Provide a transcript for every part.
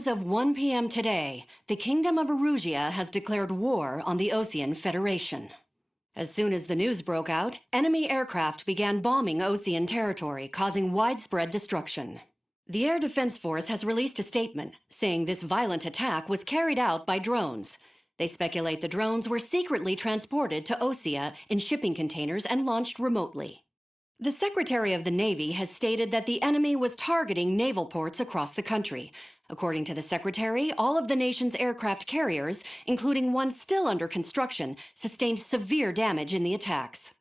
As of 1 p.m. today, the Kingdom of Erusia has declared war on the Osean Federation. As soon as the news broke out, enemy aircraft began bombing Osean territory, causing widespread destruction. The Air Defense Force has released a statement saying this violent attack was carried out by drones. They speculate the drones were secretly transported to Osea in shipping containers and launched remotely. The Secretary of the Navy has stated that the enemy was targeting naval ports across the country. According to the Secretary, all of the nation's aircraft carriers, including one still under construction, sustained severe damage in the attacks.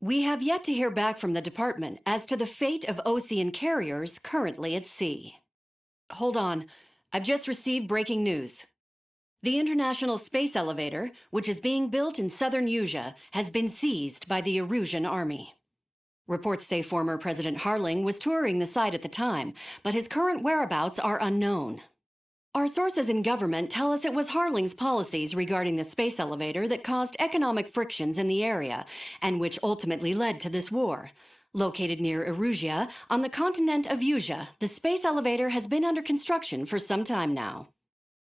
We have yet to hear back from the department as to the fate of Osean carriers currently at sea. Hold on, I've just received breaking news. The International Space Elevator, which is being built in southern Usea, has been seized by the Erusian army. Reports say former President Harling was touring the site at the time, but his current whereabouts are unknown. Our sources in government tell us it was Harling's policies regarding the space elevator that caused economic frictions in the area, and which ultimately led to this war. Located near Erusia, on the continent of Usea, the space elevator has been under construction for some time now.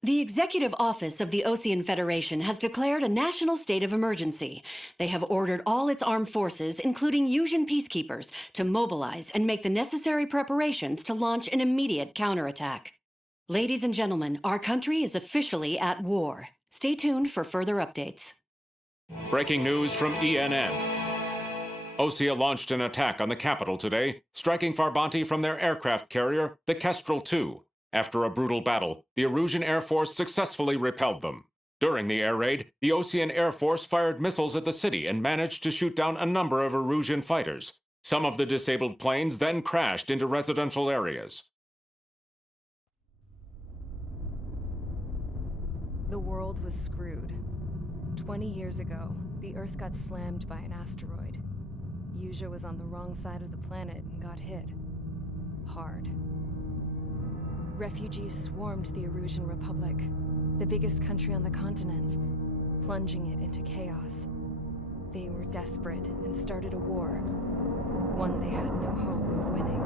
The Executive Office of the Osean Federation has declared a national state of emergency. They have ordered all its armed forces, including Usian peacekeepers, to mobilize and make the necessary preparations to launch an immediate counterattack. Ladies and gentlemen, our country is officially at war. Stay tuned for further updates. Breaking news from ENN. Osea launched an attack on the capital today, striking Farbanti from their aircraft carrier, the Kestrel II. After a brutal battle, the Erusian Air Force successfully repelled them. During the air raid, the Osean Air Force fired missiles at the city and managed to shoot down a number of Erusian fighters. Some of the disabled planes then crashed into residential areas. The world was screwed. 20 years ago, the Earth got slammed by an asteroid. Usea was on the wrong side of the planet and got hit. Hard. Refugees swarmed the Erusian Republic, the biggest country on the continent, plunging it into chaos. They were desperate and started a war, one they had no hope of winning.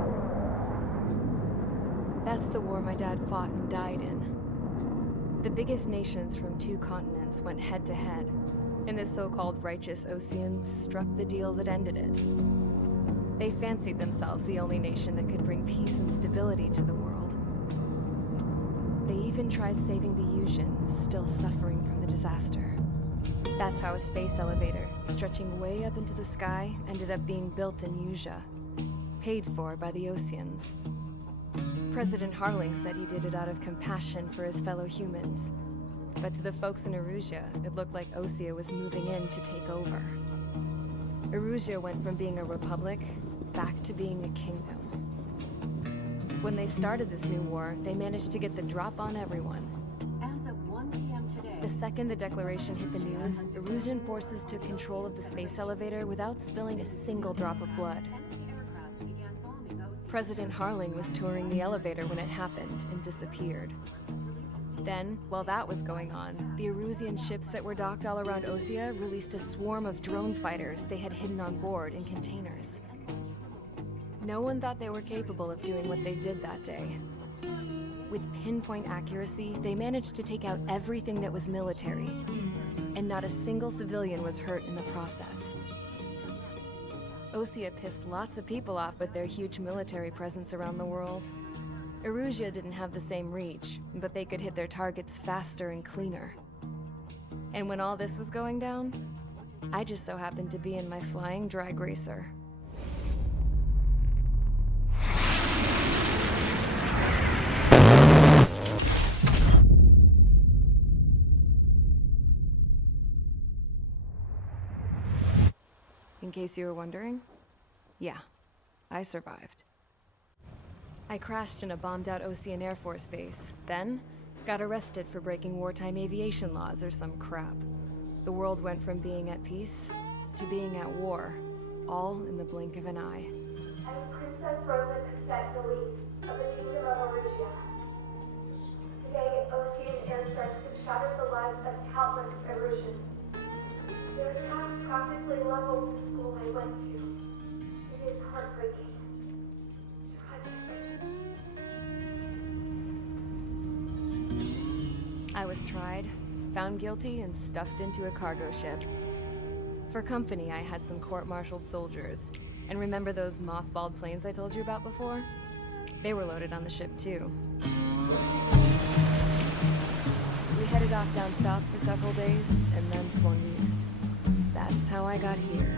That's the war my dad fought and died in. The biggest nations from 2 continents went head-to-head, and the so-called righteous Oseans struck the deal that ended it. They fancied themselves the only nation that could bring peace and stability to the world. They even tried saving the Usians, still suffering from the disaster. That's how a space elevator, stretching way up into the sky, ended up being built in Usea, paid for by the Oseans. President Harling said he did it out of compassion for his fellow humans. But to the folks in Erusia, it looked like Osea was moving in to take over. Erusia went from being a republic back to being a kingdom. When they started this new war, they managed to get the drop on everyone. As of 1 p.m. today, The second the declaration hit the news, Erusian forces took control of the space elevator without spilling a single drop of blood. President Harling was touring the elevator when it happened and disappeared. Then, while that was going on, the Erusian ships that were docked all around Osea released a swarm of drone fighters they had hidden on board in containers. No one thought they were capable of doing what they did that day. With pinpoint accuracy, they managed to take out everything that was military, and not a single civilian was hurt in the process. Osea pissed lots of people off with their huge military presence around the world. Erusia didn't have the same reach, but they could hit their targets faster and cleaner. And when all this was going down, I just so happened to be in my flying drag racer. In case you were wondering, yeah, I survived. I crashed in a bombed-out Osean Air Force base, then got arrested for breaking wartime aviation laws or some crap. The world went from being at peace to being at war, all in the blink of an eye. I'm Princess Rosa Cassette Delise of the Kingdom of Erusia. Today, Osean airstrikes have shattered the lives of countless Erusians. Their attacks practically leveled the school I went to. It is heartbreaking. Tragic. I was tried, found guilty, and stuffed into a cargo ship. For company, I had some court-martialed soldiers. And remember those mothballed planes I told you about before? They were loaded on the ship, too. We headed off down south for several days, and then swung east. That's how I got here.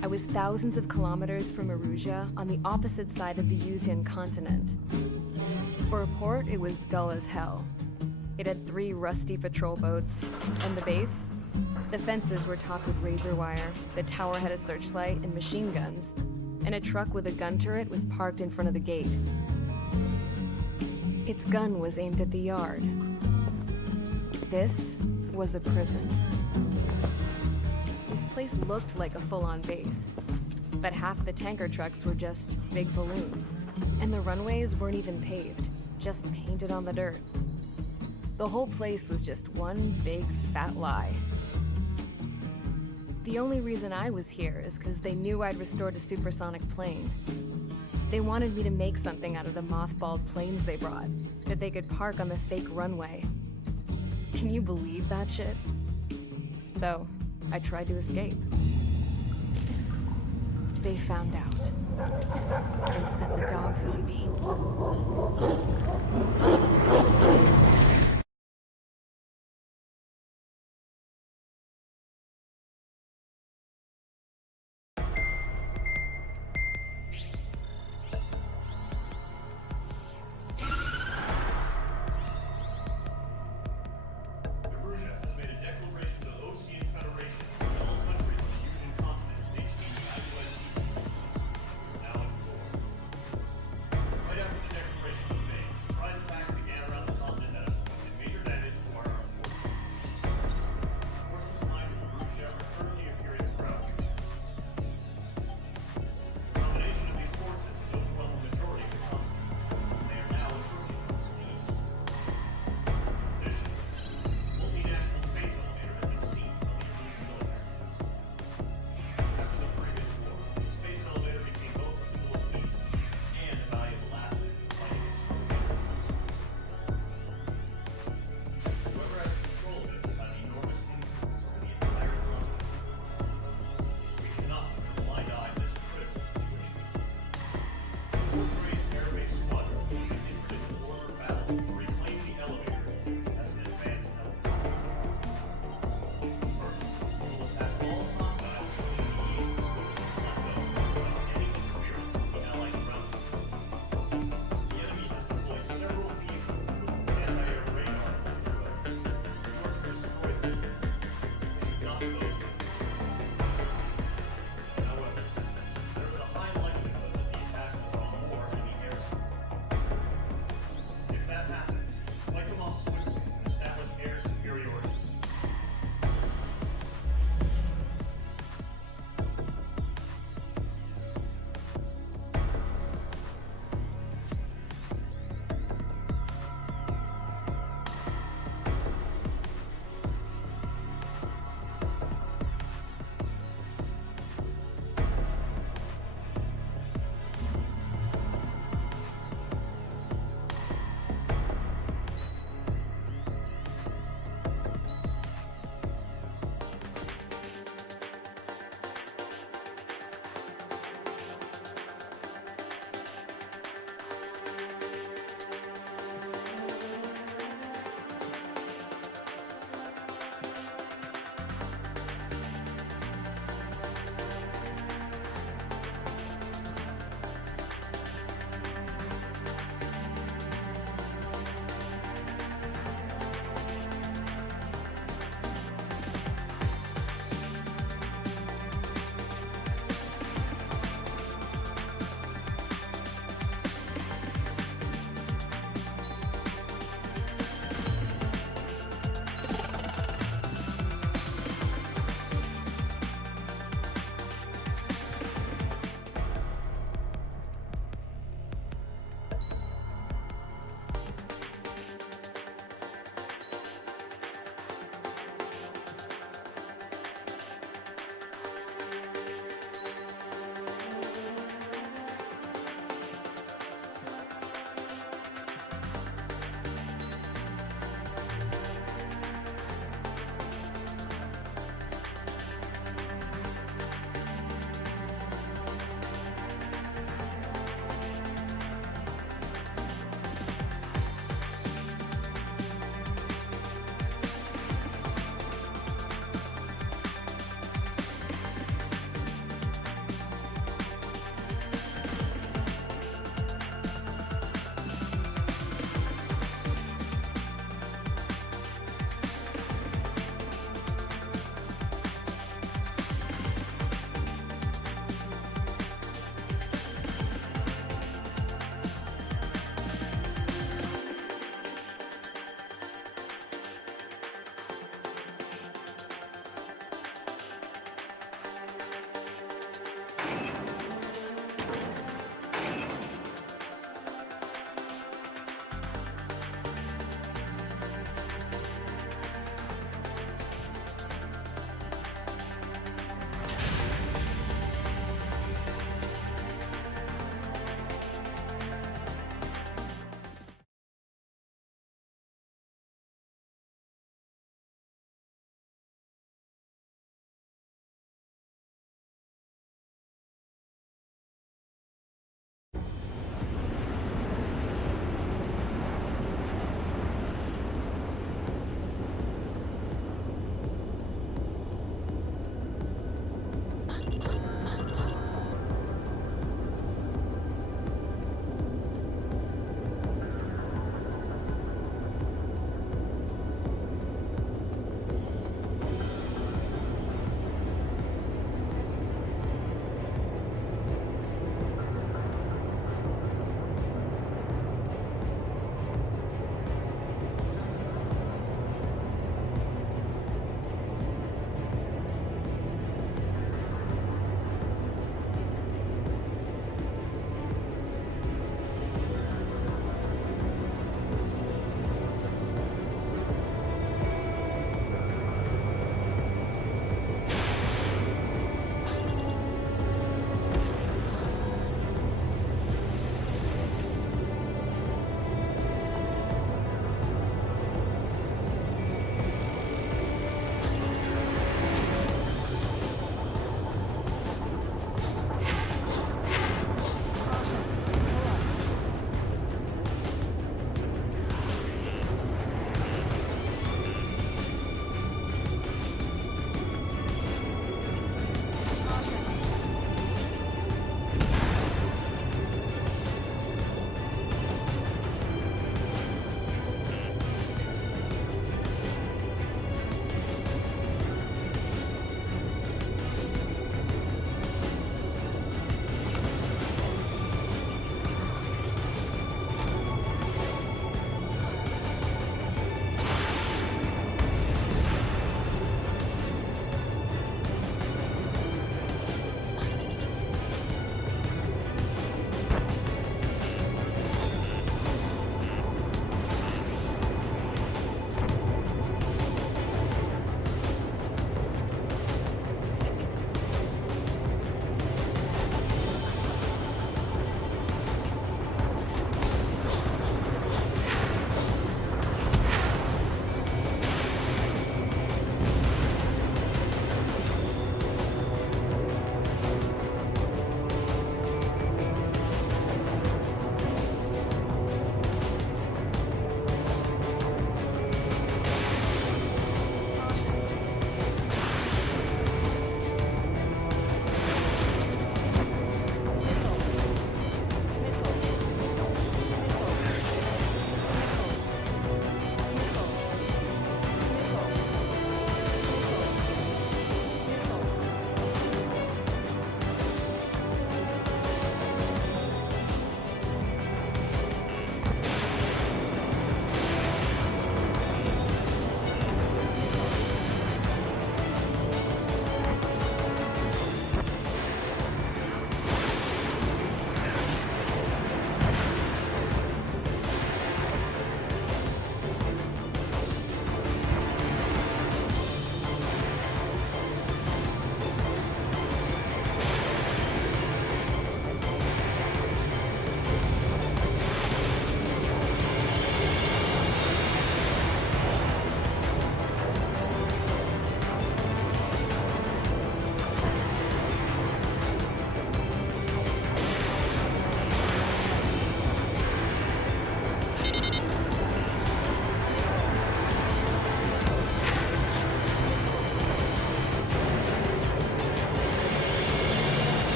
I was thousands of kilometers from Erusia, on the opposite side of the Yuzian continent. For a port, it was dull as hell. It had 3 rusty patrol boats, and the base? The fences were topped with razor wire, the tower had a searchlight and machine guns, and a truck with a gun turret was parked in front of the gate. Its gun was aimed at the yard. This was a prison. This place looked like a full-on base, but half the tanker trucks were just big balloons, and the runways weren't even paved, just painted on the dirt. The whole place was just one big fat lie. The only reason I was here is because they knew I'd restored a supersonic plane. They wanted me to make something out of the mothballed planes they brought, that they could park on the fake runway. Can you believe that shit? So, I tried to escape. They found out, and set the dogs on me.